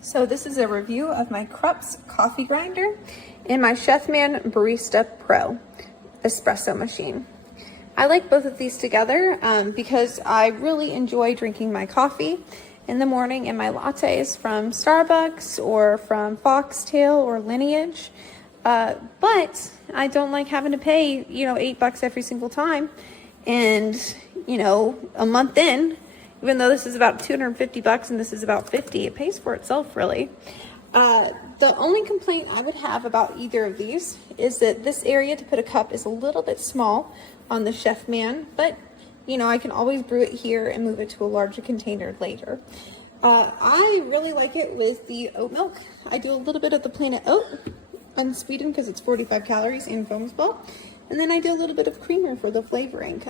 So this is a review of my KRUPS coffee grinder and my Chefman Barista Pro espresso machine. I like both of these together because I really enjoy drinking my coffee in the morning and my lattes from Starbucks or from Foxtail or Lineage. But I don't like having to pay, $8 every single time. And, a month in, even though this is about $250 and this is about $50, it pays for itself really. The only complaint I would have about either of these is that this area to put a cup is a little bit small on the Chefman, but I can always brew it here and move it to a larger container later. I really like it with the oat milk. I do a little bit of the Planet Oat unsweetened because it's 45 calories and foam as well. And then I do a little bit of creamer for the flavoring.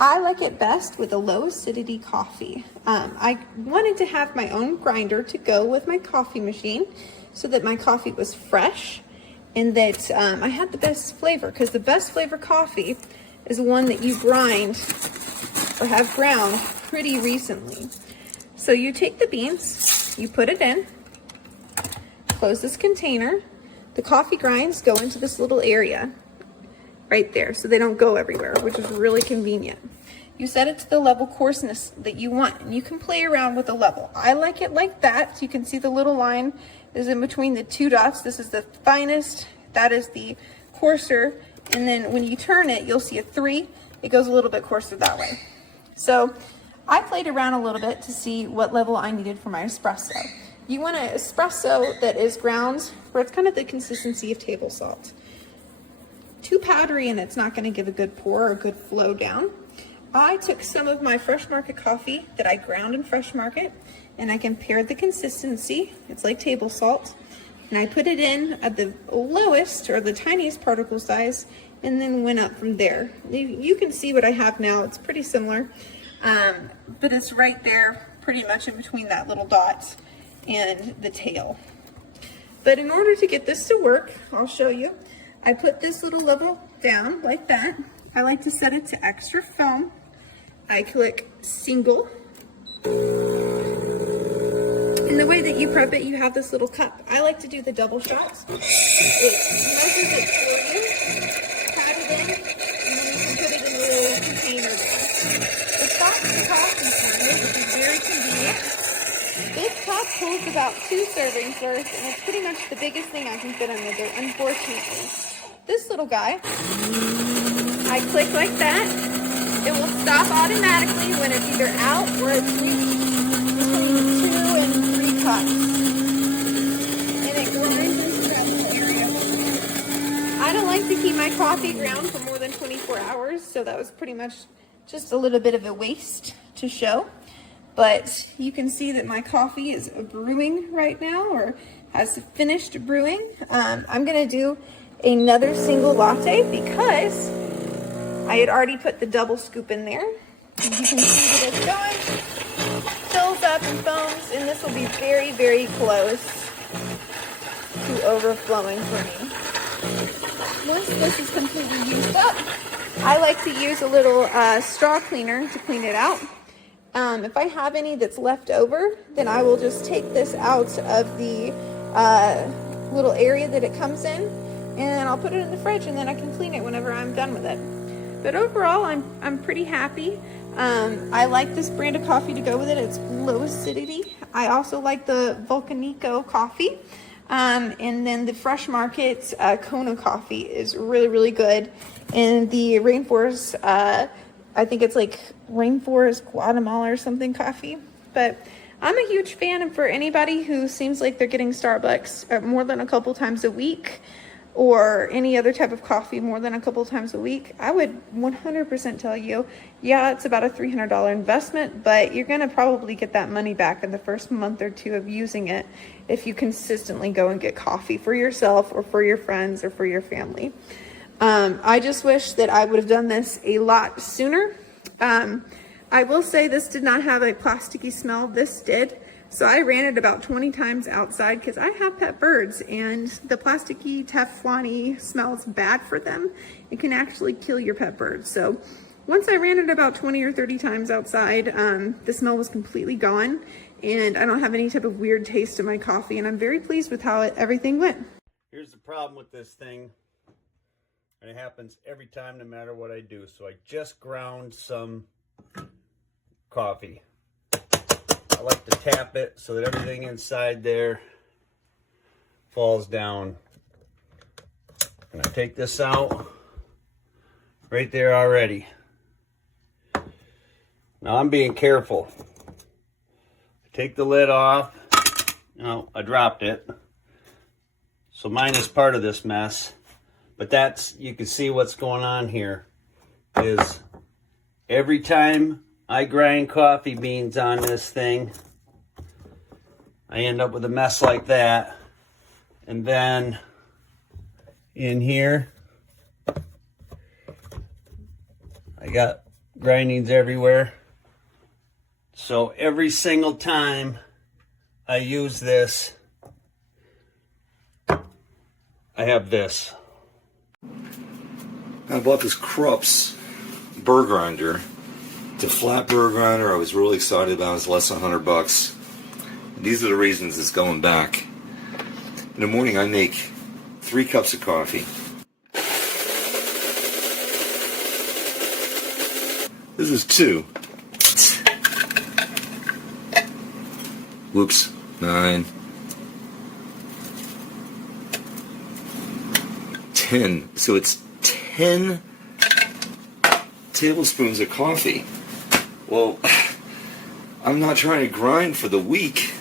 I like it best with a low acidity coffee. I wanted to have my own grinder to go with my coffee machine so that my coffee was fresh and that I had the best flavor, because the best flavor coffee is one that you grind or have ground pretty recently. So you take the beans, you put it in, close this container, the coffee grinds go into this little area right there, so they don't go everywhere, which is really convenient. You set it to the level coarseness that you want, and you can play around with the level. I like it like that, so you can see the little line is in between the two dots. This is the finest, that is the coarser, and then when you turn it, you'll see a 3. It goes a little bit coarser that way. So I played around a little bit to see what level I needed for my espresso. You want an espresso that is ground, where it's kind of the consistency of table salt. Too powdery and it's not going to give a good pour or a good flow down. I took some of my Fresh Market coffee that I ground in Fresh Market and I compared the consistency. It's like table salt. And I put it in at the lowest or the tiniest particle size and then went up from there. You can see what I have now. It's pretty similar, but it's right there pretty much in between that little dot and the tail. But in order to get this to work, I'll show you. I put this little level down like that. I like to set it to extra foam. I click single. In the way that you prep it, you have this little cup. I like to do the double shots. It measures it for you, pat it in, and then you can put it in a little container there. The top coffee thermos, which is very convenient. This cup holds about 2 servings worth, and it's pretty much the biggest thing I can fit under there, unfortunately. This little guy, I click like that. It will stop automatically when it's either out or it's reached between 2 and 3 cups. And it grinds into that little area. I don't like to keep my coffee ground for more than 24 hours, so that was pretty much just a little bit of a waste to show. But you can see that my coffee is brewing right now, or has finished brewing. I'm gonna do another single latte because I had already put the double scoop in there. You can see that it's going, fills up and foams, and this will be very, very close to overflowing for me. Once this is completely used up, I like to use a little straw cleaner to clean it out. If I have any that's left over, then I will just take this out of the little area that it comes in, and I'll put it in the fridge, and then I can clean it whenever I'm done with it. But overall, I'm pretty happy. I like this brand of coffee to go with it. It's low acidity. I also like the Volcanico coffee. And then the Fresh Market Kona coffee is really, really good. And the Rainforest, I think it's like Rainforest Guatemala or something coffee. But I'm a huge fan, and for anybody who seems like they're getting Starbucks more than a couple times a week, or any other type of coffee more than a couple times a week, I would 100% tell you, yeah, it's about a $300 investment, but you're gonna probably get that money back in the first month or 2 of using it if you consistently go and get coffee for yourself or for your friends or for your family. I just wish that I would have done this a lot sooner. I will say this did not have a plasticky smell. This did. So I ran it about 20 times outside because I have pet birds, and the plasticky, Teflon-y smell is bad for them. It can actually kill your pet birds. So once I ran it about 20 or 30 times outside, the smell was completely gone. and I don't have any type of weird taste in my coffee, and I'm very pleased with how everything went. Here's the problem with this thing, and it happens every time no matter what I do. So I just ground some coffee. I like to tap it so that everything inside there falls down. And I take this out right there already. Now I'm being careful. Take the lid off. No, I dropped it. So mine is part of this mess. But that's, you can see what's going on here is every time I grind coffee beans on this thing, I end up with a mess like that. And then in here, I got grindings everywhere. So every single time I use this, I have this. I bought this KRUPS Burr grinder. It's a flat Burr grinder. I was really excited about it. It's less than $100. These are the reasons it's going back. In the morning, I make 3 cups of coffee. This is 2. Whoops, 9. 10. So it's 10 tablespoons of coffee. Well, I'm not trying to grind for the week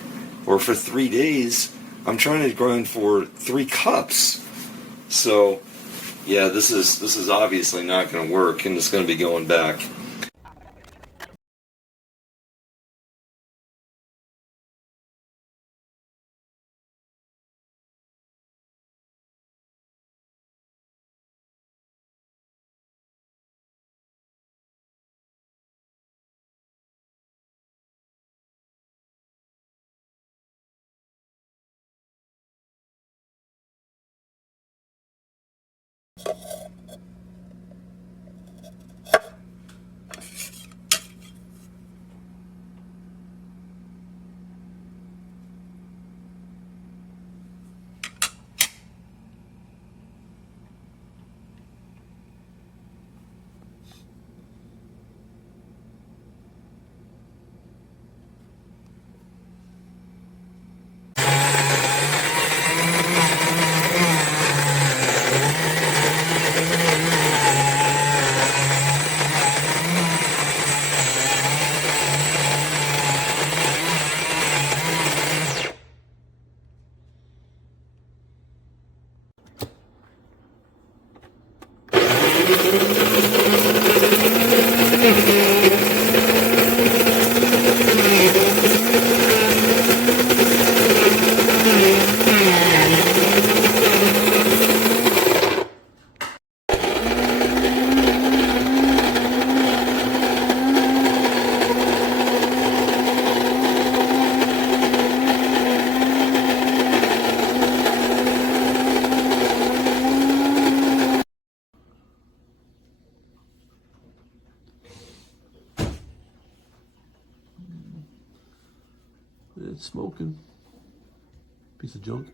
or for 3 days. I'm trying to grind for 3 cups. So, yeah, this is obviously not going to work, and it's going to be going back. It's smoking. Piece of junk.